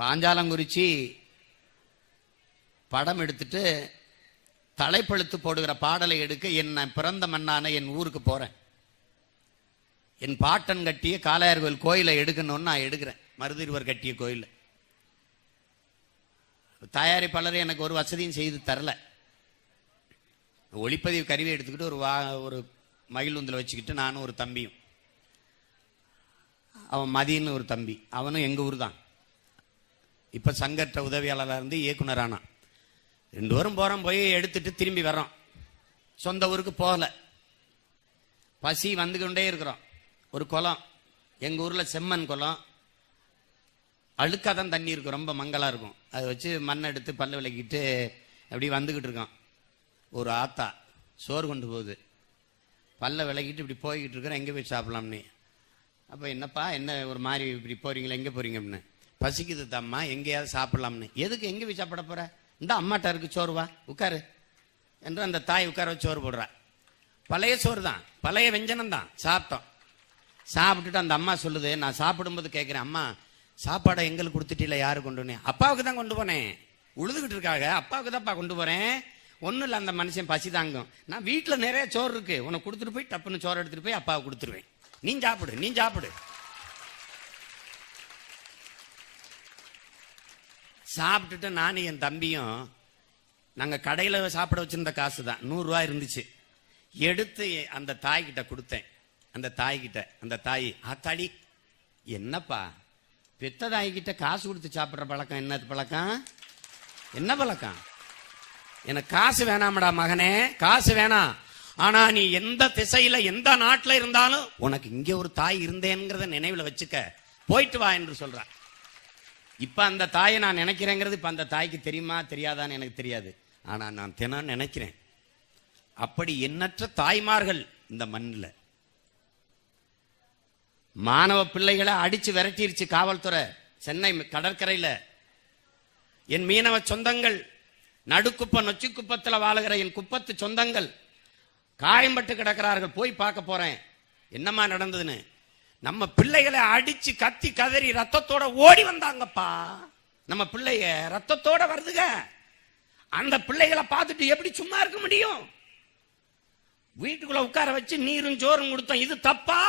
பாஞ்சாலங்குறிச்சி படம் எடுத்துட்டு தலைப்பழுத்து போடுகிற பாடலை எடுக்க என்ன பிறந்த மண்ணான என் ஊருக்கு போறேன். என் பாட்டன் கட்டிய காளையார் கோயில் கோயிலை எடுக்கணும்னு நான் எடுக்கிறேன். மருதிருவர் கட்டிய கோயில். தயாரிப்பாளர் எனக்கு ஒரு வசதியும் செய்து தரல. ஒளிப்பதிவு கருவியை எடுத்துக்கிட்டு ஒரு மகிழுந்தில் வச்சுக்கிட்டு நானும் ஒரு தம்பியும், அவன் மதியன்னு ஒரு தம்பி, அவனும் எங்கள் ஊர் தான். இப்போ சங்கற்ற உதவியாளராக இருந்து இயக்குனரானா. 2 வாரம் போகிறோம். போய் எடுத்துட்டு திரும்பி வர்றோம். சொந்த ஊருக்கு போகலை. பசி வந்துக்கிட்டே இருக்கிறோம். ஒரு குளம், எங்கள் ஊரில் செம்மண் குளம், அழுக்காக தான் தண்ணி இருக்கும், ரொம்ப மங்கலாக இருக்கும். அதை வச்சு மண் எடுத்து பல்ல விளக்கிட்டு அப்படி வந்துக்கிட்டு இருக்கோம். ஒரு ஆத்தா சோறு கொண்டு போகுது. பல்ல விளக்கிட்டு இப்படி போய்கிட்டு இருக்கிறோம். எங்கே போய் சாப்பிட்லாம்னு. அப்போ என்னப்பா என்ன ஒரு மாதிரி இப்படி போகிறீங்களா, எங்கே போகிறீங்க அப்படின்னு. பசிக்குது தம்மா, எங்கேயாவது சாப்பிட்லாம்னு. எதுக்கு, எங்கே போய் சாப்பிட போகிற? இந்த அம்மாட்டா இருக்கு சோறு, வா உட்காரு என்று அந்த தாய் உட்கார வச்சு சோறு போடுறா. பழைய சோறு தான், பழைய வெஞ்சனம் தான். சாப்பிட்டோம். சாப்பிட்டுட்டு அந்த அம்மா சொல்லுது, நான் சாப்பிடும்போது கேட்குறேன், அம்மா சாப்பாடை எங்களுக்கு கொடுத்துட்டீல, யாரு கொண்டு போனேன்? அப்பாவுக்கு தான் கொண்டு போனேன். உழுதுகிட்டு இருக்காங்க, அப்பாவுக்கு தான்ப்பா கொண்டு போகிறேன். ஒன்றும் இல்லை, அந்த மனுஷன் பசி தாங்கும். நான் வீட்டில் நிறைய சோறு இருக்கு, உனக்கு கொடுத்துட்டு போய் டப்புன்னு சோறு எடுத்துகிட்டு போய் அப்பாவுக்கு கொடுத்துருவேன். நீ சாப்பிடு, நீ சாப்பிடு. சாப்பிட்டுட்டு நானும் என் தம்பியும், நாங்கள் கடையில் சாப்பிட வச்சிருந்த காசு தான் 100 ரூபா இருந்துச்சு. எடுத்து அந்த தாய்கிட்ட கொடுத்தேன். அந்த தாய்கிட்ட, அந்த தாய், ஆத்தாடி என்னப்பா பெத்த தாய்கிட்ட காசு கொடுத்து சாப்பிட்ற பழக்கம் என்ன பழக்கம், என்ன பழக்கம்? எனக்கு காசு வேணாமடா மகனே, காசு வேணாம். ஆனா நீ எந்த திசையில எந்த நாட்டில் இருந்தாலும் உனக்கு இங்கே ஒரு தாய் இருந்தேங்கிறத நினைவில் வச்சுக்க, போயிட்டு வா என்று சொல்றா. இப்ப அந்த தாயை நான் நினைக்கிறேங்கிறது இப்ப அந்த தாய்க்கு தெரியுமா தெரியாதான்னு எனக்கு தெரியாது. ஆனா நான் தினம் நினைக்கிறேன். அப்படி எண்ணற்ற தாய்மார்கள் இந்த மண்ணில். மாணவ பிள்ளைகளை அடிச்சு விரட்டிருச்சு காவல்துறை சென்னை கடற்கரையில. என் மீனவ சொந்தங்கள், நடுக்குப்பம் நொச்சிக்குப்பத்தில் வாழுகிற என் குப்பத்து சொந்தங்கள் காயம்பட்டு கிடக்கிறார்கள். போய் பார்க்க போறேன் என்னம்மா நடந்ததுன்னு. நம்ம பிள்ளைகளை அடிச்சு கத்தி கதறி ரத்தத்தோட ஓடி வந்தாங்கப்பா. நம்ம பிள்ளைய ரத்தத்தோட வருதுங்க. அந்த பிள்ளைகளை பார்த்துட்டு எப்படி சும்மா இருக்க முடியும்? வீட்டுக்குள்ள உட்கார வச்சு நீரும் சோறும் கொடுத்தோம், இது தப்பா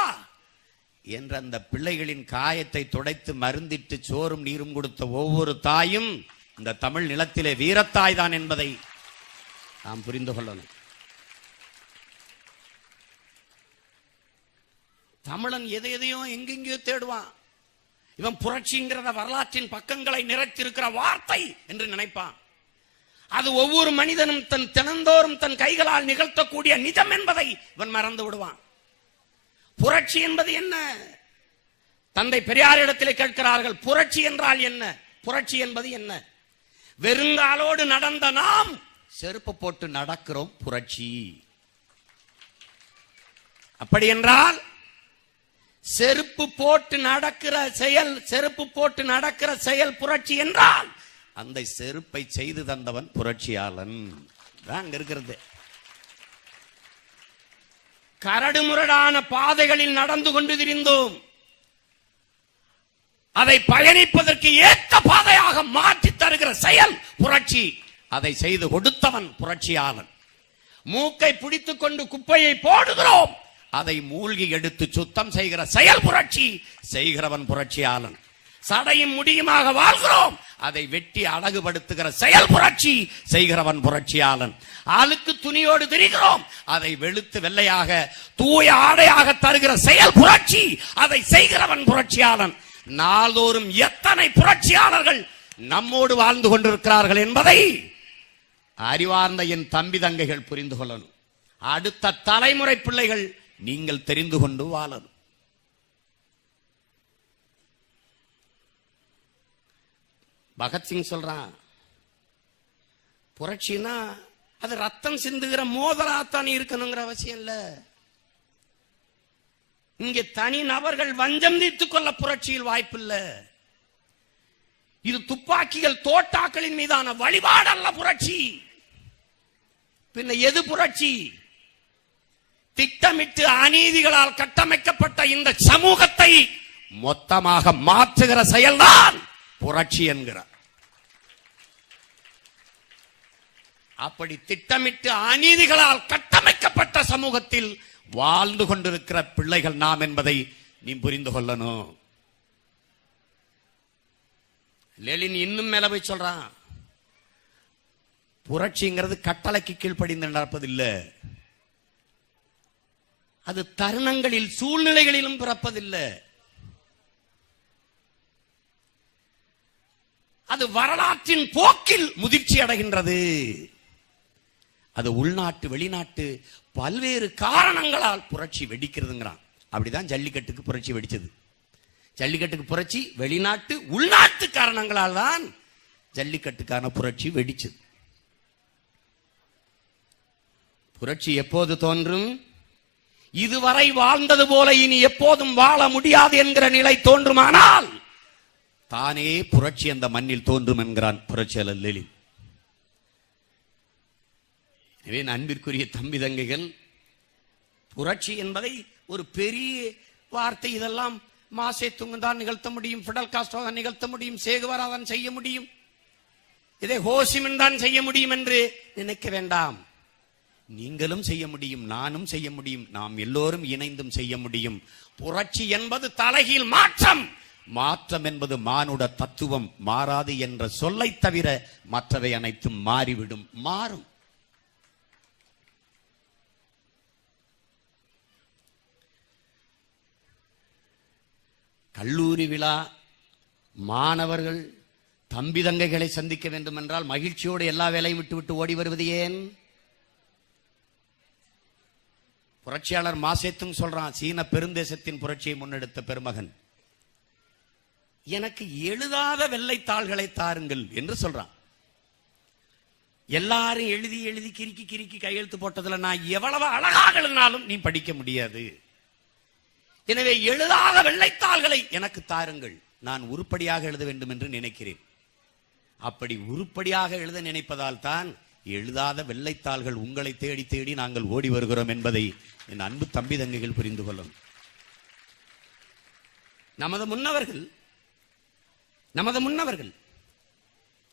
என்ற அந்த பிள்ளைகளின் காயத்தை துடைத்து மருந்திட்டு சோறும் நீரும் கொடுத்த ஒவ்வொரு தாயும் இந்த தமிழ் நிலத்திலே வீரத்தாய் தான் என்பதை நாம் புரிந்து கொள்ளணும். தமிழன் எதையோ எங்கெங்கயோ தேடுவான். இவன் புரட்சிங்கிறத வரலாற்றின் பக்கங்களை நிறைத்திருக்கிற வார்த்தை என்று நினைப்பான். அது ஒவ்வொரு மனிதனும் தன் தினந்தோறும் தன் கைகளால் நிகழ்த்தக்கூடிய நிஜம் என்பதை இவன் மறந்து விடுவான். புரட்சி என்பது என்ன? தந்தை பெரியார் இடத்திலே கேட்கிறார்கள், புரட்சி என்றால் என்ன? புரட்சி என்பது என்ன? வெறுங்காலோடு நடந்த நாம் செருப்பு போட்டு நடக்கிறோம், புரட்சி. அப்படி என்றால் செருப்பு போட்டு நடக்கிற செயல், செருப்பு போட்டு நடக்கிற செயல் புரட்சி என்றால் அந்த செருப்பை செய்து தந்தவன் புரட்சியாளன் தான் அங்க இருக்கிறது. கரடு முரடான பாதைகளில் நடந்து கொண்டு திரிந்தோம். அதை பயணிப்பதற்கு ஏற்ற பாதையாக மாற்றி தருகிற செயல் புரட்சி. அதை செய்து கொடுத்தவன் புரட்சியாளன். மூக்கை பிடித்துக் கொண்டு குப்பையை போடுகிறோம், அதை மூழ்கி எடுத்து சுத்தம் செய்கிற செயல் புரட்சி செய்கிறவன் புரட்சியாளன். சடையும் முடியுமாக வாழ்கிறோம், அதை வெட்டி அழகுபடுத்துகிற செயல் புரட்சி செய்கிறவன் புரட்சியாளன். ஆளுக்கு துணியோடு திரிகிறோம், அதை வெளுத்து வெள்ளையாக தூய ஆடையாக தருகிற செயல் புரட்சி, அதை செய்கிறவன் புரட்சியாளன். நாள்தோறும் எத்தனை புரட்சியாளர்கள் நம்மோடு வாழ்ந்து கொண்டிருக்கிறார்கள் என்பதை அறிவார்ந்த என் தம்பி தங்கைகள் புரிந்து கொள்ளணும். அடுத்த தலைமுறை பிள்ளைகள் நீங்கள் தெரிந்து கொண்டு வாழணும். பகத்சிங் சொல்றான், புரட்சினா அது ரத்தம் சிந்துகிற மோதலாத்தான் இருக்கணுங்கிற அவசியம் இல்ல. இங்கே தனி நபர்கள் வஞ்சம் தீர்த்துக் கொள்ள புரட்சியில் வாய்ப்பில்ல. இது துப்பாக்கிகள் தோட்டாக்களின் மீதான வழிபாடு அல்ல புரட்சி. பின்ன எது புரட்சி? திட்டமிட்டு அநீதிகளால் கட்டமைக்கப்பட்ட இந்த சமூகத்தை மொத்தமாக மாற்றுகிற செயல்தான் புரட்சி என்கிறார். அப்படி திட்டமிட்டு அநீதிகளால் கட்டமைக்கப்பட்ட சமூகத்தில் வாழ்ந்து கொண்டிருக்கிற பிள்ளைகள் நாம் என்பதை நீ புரிந்து கொள்ளணும். லெனின் இன்னும் மேல போய் சொல்றான், புரட்சிங்கிறது கட்டளைக்கு கீழ்ப்படிந்து நடப்பதில்லை, அது தருணங்களில் சூழ்நிலைகளிலும் பிறப்பதில்லை, அது வரலாற்றின் போக்கில் முதிர்ச்சி அடைகின்றது. அது உள்நாட்டு வெளிநாட்டு பல்வேறு காரணங்களால் புரட்சி வெடிக்கிறதுங்கிறான். அப்படிதான் ஜல்லிக்கட்டுக்கு புரட்சி வெடிச்சது. ஜல்லிக்கட்டுக்கு புரட்சி வெளிநாட்டு உள்நாட்டு காரணங்களால் தான் ஜல்லிக்கட்டுக்கான புரட்சி வெடிச்சது. புரட்சி எப்போது தோன்றும்? இதுவரை வாழ்ந்தது போல இனி எப்போதும் வாழ முடியாது என்கிற நிலை தோன்றுமானால் தானே புரட்சி அந்த மண்ணில் தோன்றும் என்கிறான் புரட்சியாளர் லெனின். எனவே அன்பிற்குரிய தம்பி தங்கைகள், புரட்சி என்பதை ஒரு பெரிய வார்த்தை. இதெல்லாம் மாசே துங்குதான் நிகழ்த்த முடியும், பிடல் காஸ்ட்ரோ தான் நிகழ்த்த முடியும், சேகுவாரா தான் செய்ய முடியும், இதை ஹோசிமின் தான் செய்ய முடியும் என்று நினைக்க வேண்டாம். நீங்களும் செய்ய முடியும், நானும் செய்ய முடியும், நாம் எல்லோரும் இணைந்தும் செய்ய முடியும். புரட்சி என்பது தலைகீழ் மாற்றம். மாற்றம் என்பது மானுட தத்துவம். மாறாது என்ற சொல்லை தவிர மற்றவை அனைத்தும் மாறிவிடும், மாறும். கல்லூரி விழா மாணவர்கள் தம்பி தங்கைகளை சந்திக்க வேண்டும் என்றால் மகிழ்ச்சியோடு எல்லா வேலையும் விட்டு ஓடி வருவது ஏன்? புரட்சியாளர் மாசேத்துங் சொல்றான், சீன பெருந்தேசத்தின் புரட்சியை முன்னெடுத்த பெருமகன், எனக்கு எழுதாத வெள்ளைத்தாள்களை தாருங்கள் என்று சொல்றான். எல்லாரும் எழுதி எழுதி கிறுக்கி கிறுக்கி கையெழுத்து போட்டதுல நான் எவ்வளவு அழகாக எழுதினாலும் நீ படிக்க முடியாது. எனவே எழுதாத வெள்ளைத்தாள்களை எனக்கு தாருங்கள், நான் உருப்படியாக எழுத வேண்டும் என்று நினைக்கிறேன். அப்படி உருப்படியாக எழுத நினைப்பதால் தான் எழுதாத வெள்ளைத்தாள்கள் உங்களை தேடி தேடி நாங்கள் ஓடி வருகிறோம் என்பதை என் அன்பு தம்பி தங்கைகள் புரிந்து கொள்ளும். நமது முன்னவர்கள்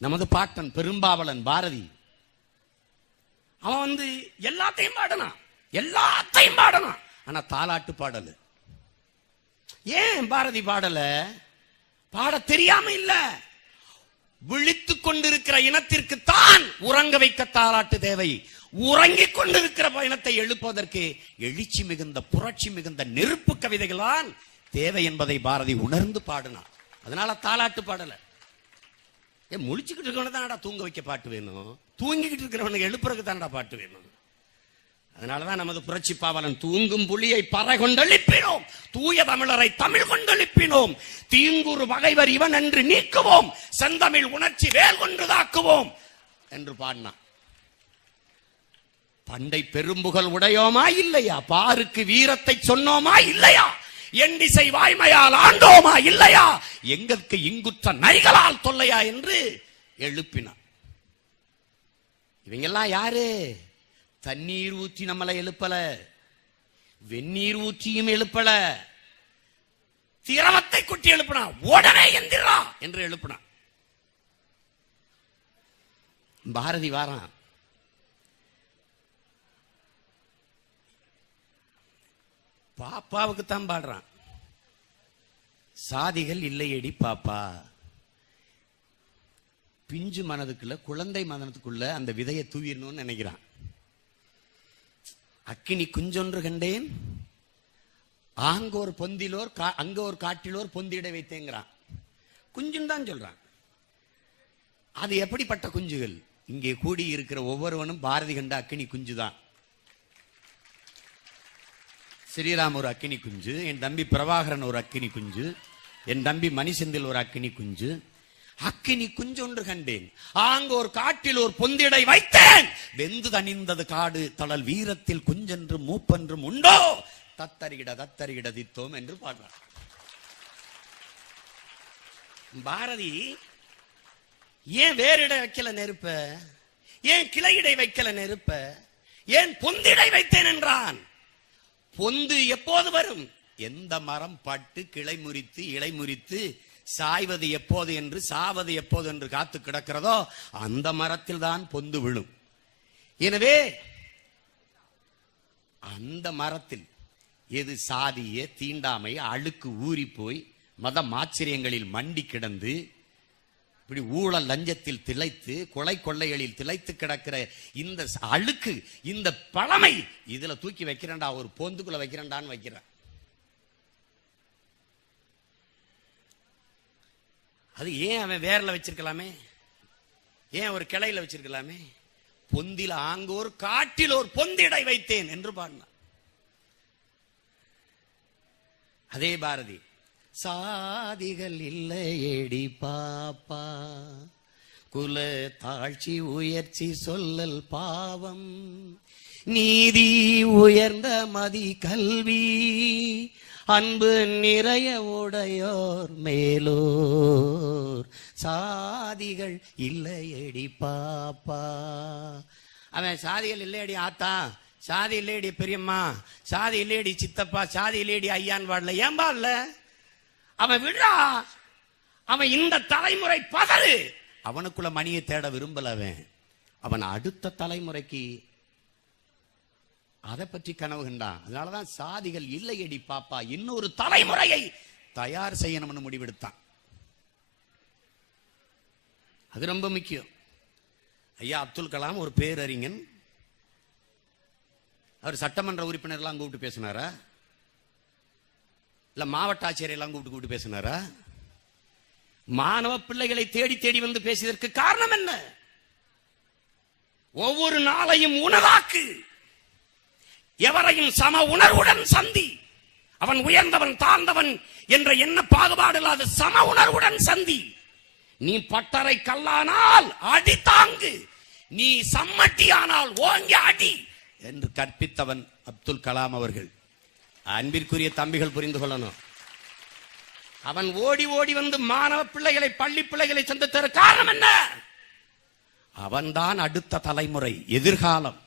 நமது பாட்டன் பெரும்பாவளன் பாரதி, அவன் எல்லாத்தையும் பாடனான், ஆனா தாலாட்டு பாடல. ஏன் பாரதி பாடல? பாட தெரியாம இல்ல, விழித்துக் கொண்டிருக்கிற இனத்திற்கு தான் உறங்க வைக்க தாலாட்டு தேவை. உறங்கிக் கொண்டிருக்கிற இனத்தை எழுப்புவதற்கு எழுச்சி மிகுந்த புரட்சி மிகுந்த நெருப்பு கவிதைகள் தான் தேவை என்பதை பாரதி உணர்ந்து பாடினார். அதனால தாலாட்டு பாடல. முழிச்சுக்கிட்டு இருக்கவன தானடா தூங்க வைக்க பாட்டு வேணும், தூங்கிக்கிட்டு இருக்கிறவனுக்கு எழுப்புறதுக்கு தானடா பாட்டு வேணும். அதனாலதான் நமது புரட்சி பாவலன், தூங்கும் புலியை பறை கொண்டெழுப்பினோம், தூய தமிழரை தமிழ் கொண்டெழுப்பினோம், தீங்குறு பகைவர் இவன் என்று நீக்குவோம், செந்தமிழ் உணர்ச்சி வேல் கொண்டு தாக்குவோம் என்று பாடினான். பண்டை பெரும்புகழ் உடையோமா இல்லையா, பாருக்கு வீரத்தை சொன்னோமா இல்லையா, எண்டிசை வாய்மையால் ஆண்டோமா இல்லையா, எங்களுக்கு இங்குற்ற நரிகளால் தொல்லையா என்று எழுப்பினான். இவங்கெல்லாம் யாரு? தண்ணீர் ஊற்றி நம்மளை எழுப்பல, வெந்நீர் ஊற்றியும் எழுப்பல, திரவத்தை குட்டி எழுப்பினா, உடனே எந்திரா என்று எழுப்பினான். பாரதி வாரான், பாப்பாவுக்கு தான் பாடுறான், சாதிகள் இல்லையடி பாப்பா. பிஞ்சு மனதுக்குள்ள குழந்தை மனதுக்குள்ள அந்த விதையை தூவிடணும்னு நினைக்கிறான். அக்கினி குஞ்சொன்று கண்டேன், ஆங்கோர் பொந்திலோர் அங்க ஒரு காட்டிலோர் பொந்திட வைத்தேங்கிறான். குஞ்சுன்னு தான் சொல்றான். அது எப்படிப்பட்ட குஞ்சுகள்? இங்கே கூடி இருக்கிற ஒவ்வொருவனும் பாரதி கண்ட அக்கினி குஞ்சுதான். ஸ்ரீராம் ஒரு அக்கினி குஞ்சு, என் தம்பி பிரபாகரன் ஒரு அக்கினி குஞ்சு, என் தம்பி மணிசெந்தில் ஒரு அக்கினி குஞ்சு. அக்கினி குஞ்சொன்று கண்டேன், ஆங்க ஒரு காட்டில் ஒரு பொந்திடை வைத்தேன், வெந்து தணிந்தது காடு தளல் வீரத்தில் குஞ்சென்றும் மூப்பென்றும் உண்டோ, தத்தரிகிட தத்தரிகிட தித்தோம் என்று பாடுறார். பாரதி ஏன் வேறிடை வைக்கல நெருப்ப, ஏன் கிளையிடை வைக்கல நெருப்ப, ஏன் பொந்திடை வைத்தேன் என்றான். பொந்து எப்போது வரும்? எந்த மரம் பட்டு கிளை முறித்து இலை முறித்து சாய்வது எப்போது என்று சாவது எப்போது என்று காத்து கிடக்கிறதோ அந்த மரத்தில் தான் பொந்து விழும். எனவே அந்த மரத்தில் எது சாதிய தீண்டாமை அழுக்கு ஊறி போய் மத ஆச்சரியங்களில் மண்டி கிடந்து இப்படி ஊழல் லஞ்சத்தில் திளைத்து கொலை கொள்ளைகளில் திளைத்து கிடக்கிற இந்த அழுக்கு, இந்த பழமை இதுல தூக்கி வைக்கிறேன்டா, ஒரு பொந்துக்குள்ள வைக்கிறேன்டான்னு வைக்கிறேன். அது ஏன் அவன் வேர்ல வச்சிருக்கலாமே, ஏன் ஒரு கிளையில வச்சிருக்கலாமே? பொந்தில ஆங்கோர் காட்டில் ஒரு பொந்திடை வைத்தேன் என்று பாடினார். அதே பாரதி, சாதிகள் இல்லையேடி பாப்பா, குல தாழ்ச்சி உயர்ச்சி சொல்லல் பாவம், நீதி உயர்ந்த மதி கல்வி, அன்பு நிறைய உடையோர் மேலோர், சாதிகள் இல்லையடி பாப்பா. அவன் சாதிகள் இல்லையடி ஆத்தா, சாதி இல்லையடி பெரியம்மா, சாதி இல்லையடி சித்தப்பா, சாதி இல்லையடி ஐயான் வாடல. ஏன் பாடல? அவன் விடுறா, அவன் இந்த தலைமுறை பதறு. அவனுக்குள்ள மணியை தேட விரும்பல. அவன் அடுத்த தலைமுறைக்கு அதை பற்றி கனவு கண்டான். அதனாலதான் சாதிகள் இல்லையடி பாப்பா, இன்னொரு தலைமுறையை தயார் செய்யணும்னு முடிவெடுத்தான். அது ரொம்ப முக்கியம். ஐயா அப்துல் கலாம் ஒரு பேரறிஞன். அவர் சட்டமன்ற உறுப்பினர் எல்லாம் கூப்பிட்டு பேசினாரா, இல்ல மாவட்ட ஆட்சியர் எல்லாம் கூப்பிட்டு பேசினாரா? மாணவ பிள்ளைகளை தேடி தேடி வந்து பேசியதற்கு காரணம் என்ன? ஒவ்வொரு நாளையும் உணவாக்கு, எவரையும் சம உணர்வுடன் சந்தி. அவன் உயர்ந்தவன் தாழ்ந்தவன் என்ற என்ன பாகுபாடு இல்லாத சம உணர்வுடன் சந்தி. நீ பட்டறை கல்லானால் அடி தாங்கு, நீ சம்மட்டியானால் ஓங்கி அடி என்று கற்பித்தவன் அப்துல் கலாம் அவர்கள். அன்பிற்குரிய தம்பிகள் புரிந்து கொள்ளணும். அவன் ஓடி ஓடி வந்து மாணவ பிள்ளைகளை, பள்ளி பிள்ளைகளை சந்தித்த காரணம் என்ன? அவன்தான் அடுத்த தலைமுறை, எதிர்காலம்.